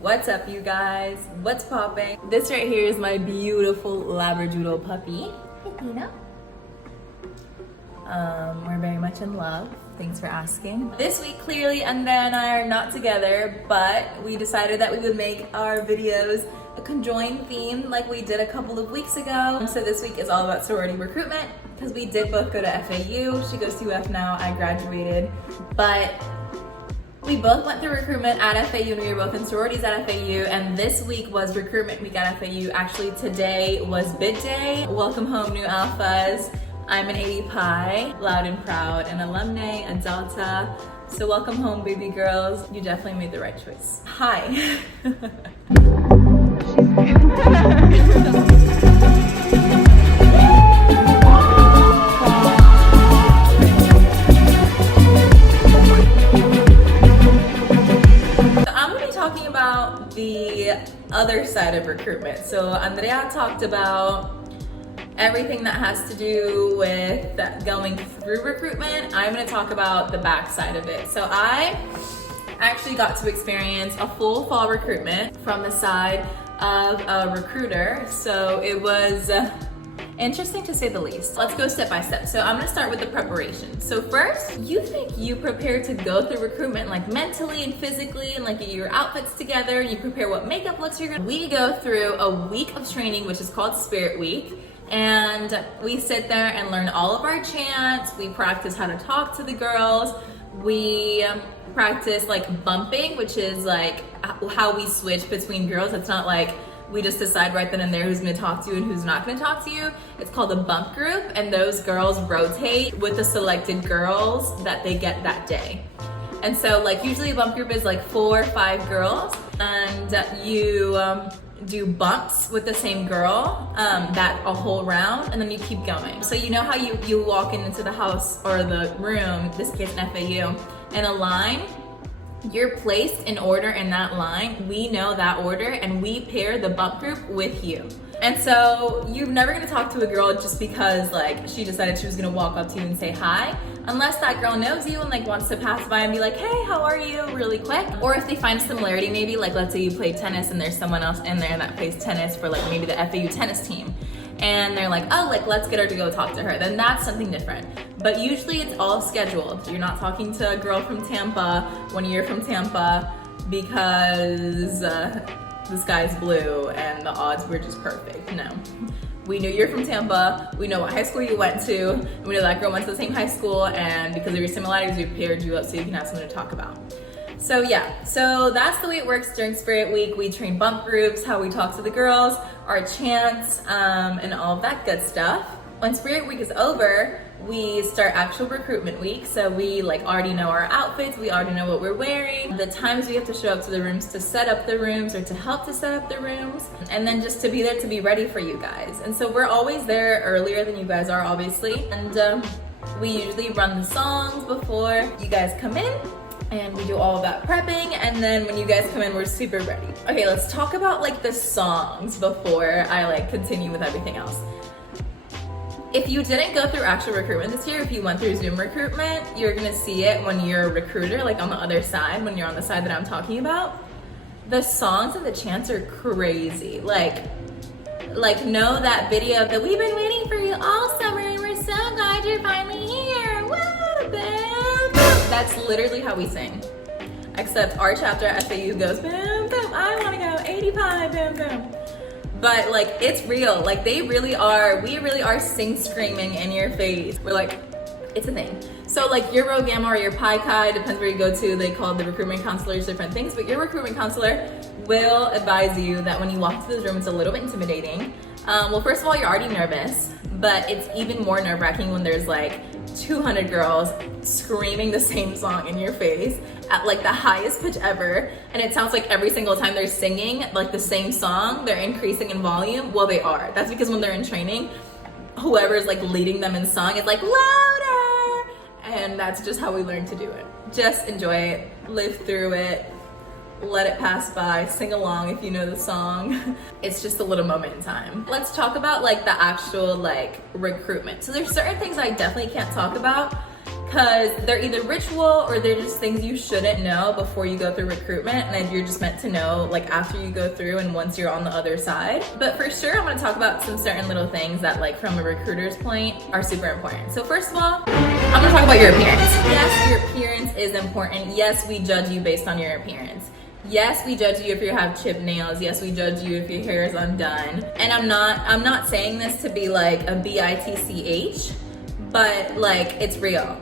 What's up, you guys? What's popping? This right here is my beautiful Labradoodle puppy. Hey, Tina. We're very much in love. Thanks for asking. This week, clearly, Anda and I are not together, but we decided that we would make our videos a conjoined theme like we did a couple of weeks ago. So this week is all about sorority recruitment because we did both go to FAU. She goes to UF now, I graduated, but we both went through recruitment at FAU and we were both in sororities at FAU, and this week was recruitment week at FAU. Actually, today was bid day. Welcome home, new alphas. I'm an 80 Pi, loud and proud, an alumni, a Delta. So welcome home, baby girls. You definitely made the right choice. Hi. The other side of recruitment. So Andrea talked about everything that has to do with going through recruitment. I'm going to talk about the back side of it. So I actually got to experience a full fall recruitment from the side of a recruiter. So it was interesting to say the least. Let's go step by step. So I'm gonna start with the preparation. So first, you think you prepare to go through recruitment like mentally and physically, and like get your outfits together, and you prepare what makeup looks you're gonna. We go through a week of training, which is called Spirit Week, and we sit there and learn all of our chants. We practice how to talk to the girls. We practice like bumping, which is like how we switch between girls. It's not like we just decide right then and there who's gonna talk to you and who's not gonna talk to you. It's called a bump group, and those girls rotate with the selected girls that they get that day. And so like usually a bump group is like 4 or 5 girls, and you do bumps with the same girl that a whole round, and then you keep going. So you know how you walk into the house or the room, this case in FAU, in a line, you're placed in order in that line. We know that order, and we pair the bump group with you. And so you're never gonna talk to a girl just because like she decided she was gonna walk up to you and say hi, unless that girl knows you and like wants to pass by and be like, hey, how are you, really quick. Or if they find similarity, maybe like let's say you play tennis and there's someone else in there that plays tennis for like maybe the FAU tennis team, and they're like, oh, like let's get her to go talk to her, then that's something different. But usually it's all scheduled. You're not talking to a girl from Tampa when you're from Tampa because the sky's blue and the odds were just perfect. No. We knew you're from Tampa, we know what high school you went to, and we know that girl went to the same high school, and because of your similarities, we paired you up so you can have something to talk about. So yeah, so that's the way it works during Spirit Week. We train bump groups, how we talk to the girls, our chants, and all of that good stuff. When Spirit Week is over, we start actual recruitment week. So we like already know our outfits, we already know what we're wearing, the times we have to show up to the rooms to set up the rooms or to help to set up the rooms, and then just to be there to be ready for you guys. And so we're always there earlier than you guys are, obviously. And we usually run the songs before you guys come in, and we do all of that prepping, and then when you guys come in, we're super ready. Okay, let's talk about like the songs before I like continue with everything else. If you didn't go through actual recruitment this year, if you went through Zoom recruitment, you're gonna see it when you're a recruiter, like on the other side, when you're on the side that I'm talking about. The songs and the chants are crazy. Like know that video that we've been waiting for you all summer and we're so glad you're finally here. Woo, boom, boom. That's literally how we sing. Except our chapter at FAU goes boom, boom, I wanna go 85, boom, boom. But like, it's real. Like we really are sing screaming in your face. We're like, it's a thing. So like your Rho Gamma or your Pi Chi, depends where you go to, they call the recruitment counselors different things, but your recruitment counselor will advise you that when you walk into this room, it's a little bit intimidating. Well, first of all, you're already nervous, but it's even more nerve-wracking when there's like 200 girls screaming the same song in your face at like the highest pitch ever, and it sounds like every single time they're singing like the same song, they're increasing in volume. Well, they are. That's because when they're in training, whoever's like leading them in song is like louder, and that's just how we learn to do it. Just enjoy it, live through it, let it pass by, sing along if you know the song. It's just a little moment in time. Let's talk about like the actual like recruitment. So there's certain things I definitely can't talk about because they're either ritual or they're just things you shouldn't know before you go through recruitment, and you're just meant to know like after you go through and once you're on the other side. But for sure, I'm gonna talk about some certain little things that like from a recruiter's point are super important. So first of all, I'm gonna talk about your appearance. Yes, your appearance is important. Yes, we judge you based on your appearance. Yes, we judge you if you have chipped nails. Yes, we judge you if your hair is undone. And I'm not saying this to be like a bitch, but like it's real.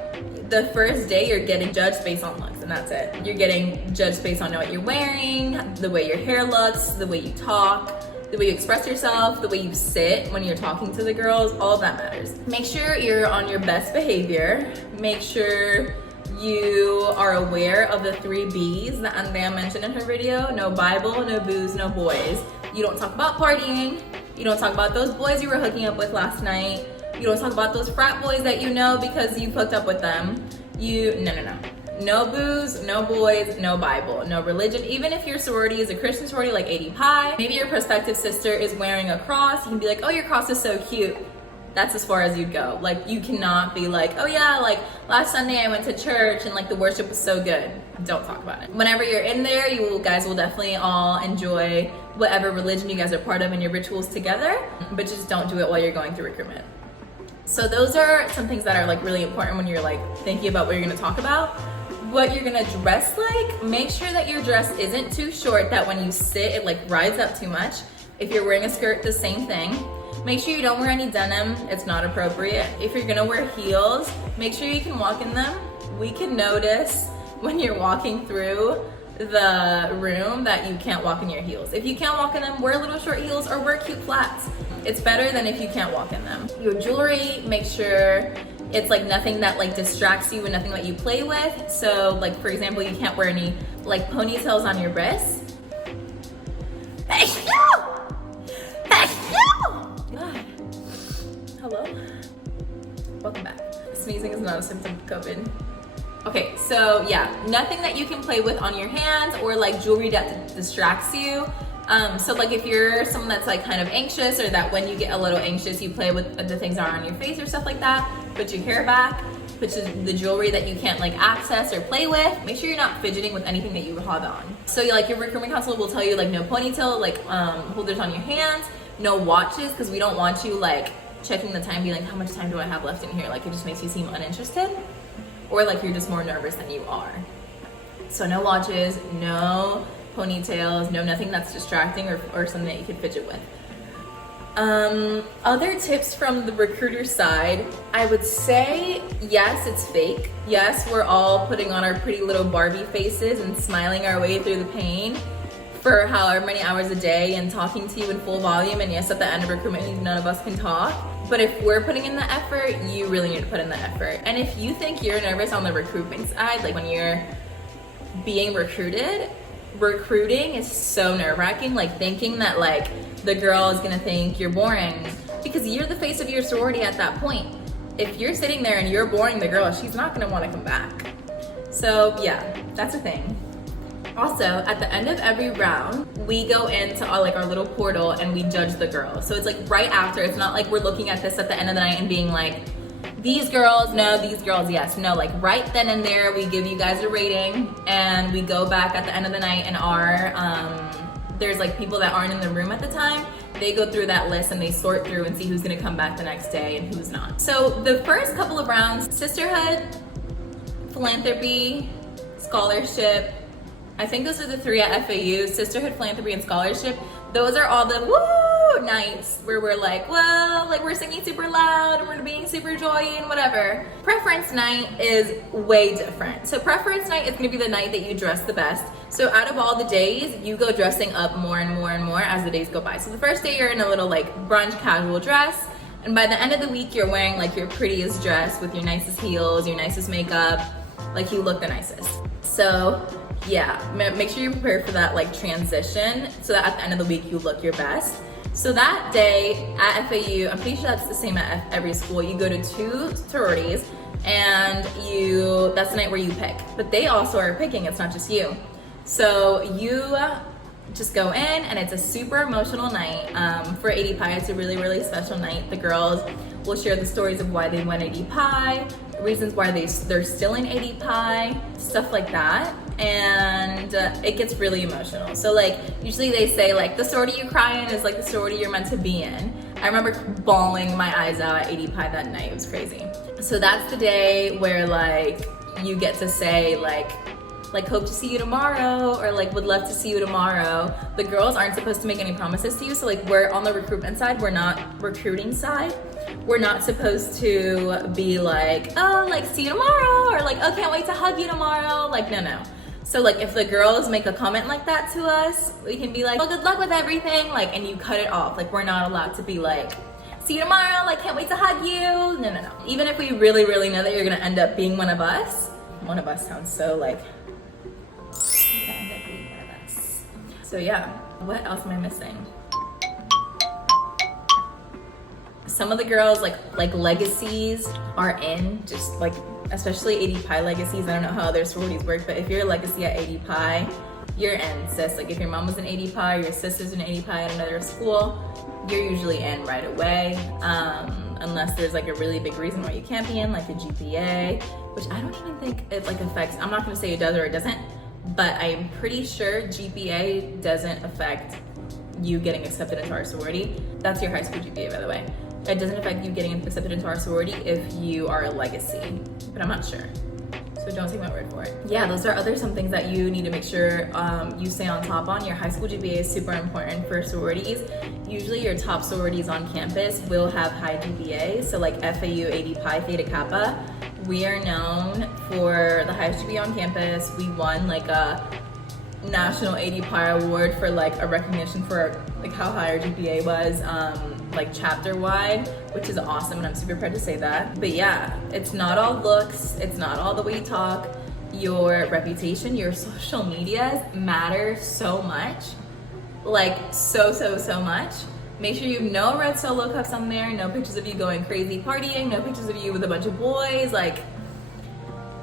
The first day you're getting judged based on looks, and that's it. You're getting judged based on what you're wearing, the way your hair looks, the way you talk, the way you express yourself, the way you sit when you're talking to the girls, all of that matters. Make sure you're on your best behavior. Make sure you are aware of the 3 B's that Andrea mentioned in her video. No Bible, no booze, no boys. You don't talk about partying. You don't talk about those boys you were hooking up with last night. You don't talk about those frat boys that you know because you hooked up with them. No. No booze, no boys, no Bible, no religion. Even if your sorority is a Christian sorority like AD Pi, maybe your prospective sister is wearing a cross, you can be like, oh, your cross is so cute. That's as far as you'd go. Like, you cannot be like, oh yeah, like last Sunday I went to church and like the worship was so good. Don't talk about it. Whenever you're in there, you guys will definitely all enjoy whatever religion you guys are part of in your rituals together, but just don't do it while you're going through recruitment. So those are some things that are like really important when you're like thinking about what you're gonna talk about. What you're gonna dress like, make sure that your dress isn't too short that when you sit, it like rides up too much. If you're wearing a skirt, the same thing. Make sure you don't wear any denim, it's not appropriate. If you're gonna wear heels, make sure you can walk in them. We can notice when you're walking through the room that you can't walk in your heels. If you can't walk in them, wear little short heels or wear cute flats. It's better than if you can't walk in them. Your jewelry, make sure it's like nothing that like distracts you and nothing that you play with. So like for example, you can't wear any like ponytails on your wrists. Hello? Welcome back. Sneezing is not a symptom of COVID. Okay, so yeah, nothing that you can play with on your hands or like jewelry that distracts you. So like if you're someone that's like kind of anxious, or that when you get a little anxious, you play with the things that are on your face or stuff like that, put your hair back, put the jewelry that you can't like access or play with. Make sure you're not fidgeting with anything that you have on. So like your recruitment counselor will tell you like no ponytail, like holders on your hands, no watches, because we don't want you like checking the time, being like, how much time do I have left in here? Like it just makes you seem uninterested, or like you're just more nervous than you are. So no watches, no ponytails, no nothing that's distracting or something that you could fidget with. Other tips from the recruiter side, I would say, yes, it's fake. Yes, we're all putting on our pretty little Barbie faces and smiling our way through the pain for however many hours a day and talking to you in full volume. And yes, at the end of recruitment, none of us can talk. But if we're putting in the effort, you really need to put in the effort. And if you think you're nervous on the recruitment side, like when you're being recruited, recruiting is so nerve-wracking, like thinking that like the girl is gonna think you're boring, because you're the face of your sorority at that point. If you're sitting there and you're boring the girl, she's not gonna wanna come back. So yeah, that's a thing. Also, at the end of every round, we go into our little portal and we judge the girls. So it's like right after, it's not like we're looking at this at the end of the night and being like, these girls, no, these girls, yes. No, like right then and there, we give you guys a rating, and we go back at the end of the night, and there's like people that aren't in the room at the time. They go through that list and they sort through and see who's gonna come back the next day and who's not. So the first couple of rounds, sisterhood, philanthropy, scholarship, I think those are the 3 at FAU, sisterhood, philanthropy, and scholarship. Those are all the woo nights where we're like, well, like we're singing super loud and we're being super joy and whatever. Preference night is way different. So preference night is gonna be the night that you dress the best. So out of all the days, you go dressing up more and more and more as the days go by. So the first day you're in a little like brunch casual dress, and by the end of the week you're wearing like your prettiest dress with your nicest heels, your nicest makeup, like you look the nicest. So yeah, make sure you prepare for that like transition so that at the end of the week you look your best. So that day at FAU, I'm pretty sure that's the same at every school, you go to 2 sororities and that's the night where you pick. But they also are picking, it's not just you. So you just go in and it's a super emotional night. For AD Pi, it's a really, really special night. The girls will share the stories of why they went AD Pi. reasons why they're still in AD stuff like that. And it gets really emotional. So like usually they say like the sorority you cry in is like the sorority you're meant to be in. I remember bawling my eyes out at AD that night. It was crazy. So that's the day where like you get to say like hope to see you tomorrow, or like would love to see you tomorrow. The girls aren't supposed to make any promises to you. So like we're on the recruitment side, we're not recruiting side. We're not supposed to be like, oh, like see you tomorrow, or like, oh, can't wait to hug you tomorrow. Like, no. So like if the girls make a comment like that to us, we can be like, well, good luck with everything, like, and you cut it off. Like we're not allowed to be like, see you tomorrow, like can't wait to hug you. No. Even if we really, really know that you're gonna end up being one of us sounds so like, you're gonna end up being one of us. So yeah, what else am I missing? Some of the girls like legacies are in, just like, especially AD legacies. I don't know how other sororities work, but if you're a legacy at AD you're in, sis. Like if your mom was an AD your sister's an AD at another school, you're usually in right away. Unless there's like a really big reason why you can't be in, like a GPA, which I don't even think it like affects. I'm not gonna say it does or it doesn't, but I'm pretty sure GPA doesn't affect you getting accepted into our sorority. That's your high school GPA, by the way. It doesn't affect you getting accepted into our sorority if you are a legacy, but I'm not sure. So don't take my word for it. Yeah, those are some things that you need to make sure you stay on top on. Your high school GPA is super important for sororities. Usually your top sororities on campus will have high GPA. So like FAU, AD Theta Kappa, we are known for the highest GPA on campus. We won like a national AD award for like a recognition for like how high our GPA was, like chapter wide, which is awesome, and I'm super proud to say that. But yeah, it's not all looks, it's not all the way you talk. Your reputation, your social media matter so much, like so much. Make sure you have no red solo cups on there, no pictures of you going crazy partying, no pictures of you with a bunch of boys. Like,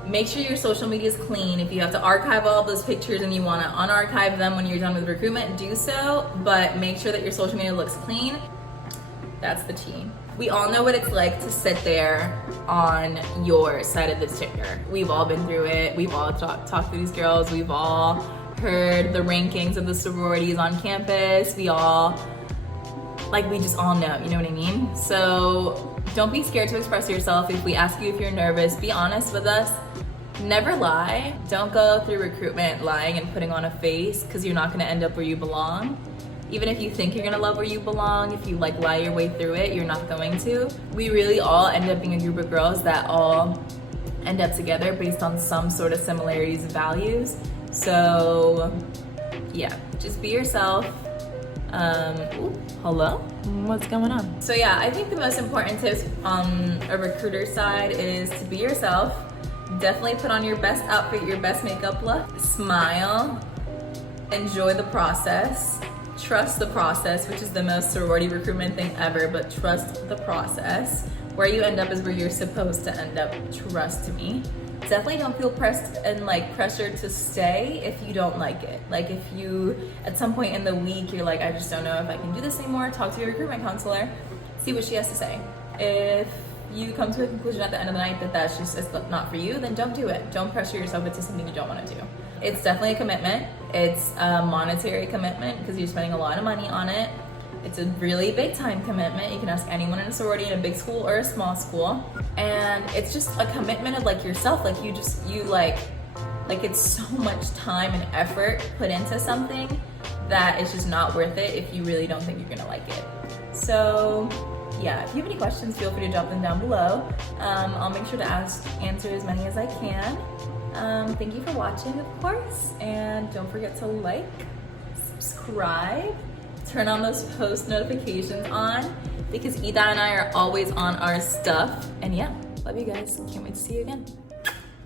make sure your social media is clean. If you have to archive all those pictures and you want to unarchive them when you're done with recruitment, do so, but make sure that your social media looks clean. That's the key. We all know what it's like to sit there on your side of the ticker. We've all been through it. We've all talked to these girls. We've all heard the rankings of the sororities on campus. We just all know, you know what I mean? So don't be scared to express yourself. If we ask you if you're nervous, be honest with us. Never lie. Don't go through recruitment lying and putting on a face, because you're not gonna end up where you belong. Even if you think you're gonna love where you belong, if you like lie your way through it, you're not going to. We really all end up being a group of girls that all end up together based on some sort of similarities and values. So yeah, just be yourself. Hello? What's going on? So yeah, I think the most important tips on a recruiter side is to be yourself. Definitely put on your best outfit, your best makeup look. Smile. Enjoy the process. Trust the process, which is the most sorority recruitment thing ever, but trust the process. Where you end up is where you're supposed to end up, trust me. Definitely don't feel pressed and like pressured to stay if you don't like it. Like if you, at some point in the week, you're like, I just don't know if I can do this anymore, talk to your recruitment counselor, see what she has to say. If you come to a conclusion at the end of the night that that's just it's not for you, then don't do it. Don't pressure yourself into something you don't want to do. It's definitely a commitment. It's a monetary commitment because you're spending a lot of money on it. It's a really big time commitment. You can ask anyone in a sorority in a big school or a small school. And it's just a commitment of like yourself. Like you it's so much time and effort put into something that it's just not worth it if you really don't think you're gonna like it. So yeah, if you have any questions, feel free to drop them down below. I'll make sure to answer as many as I can. Thank you for watching, of course, and don't forget to like, subscribe, turn on those post notifications on, because Ida and I are always on our stuff. And yeah, love you guys. Can't wait to see you again.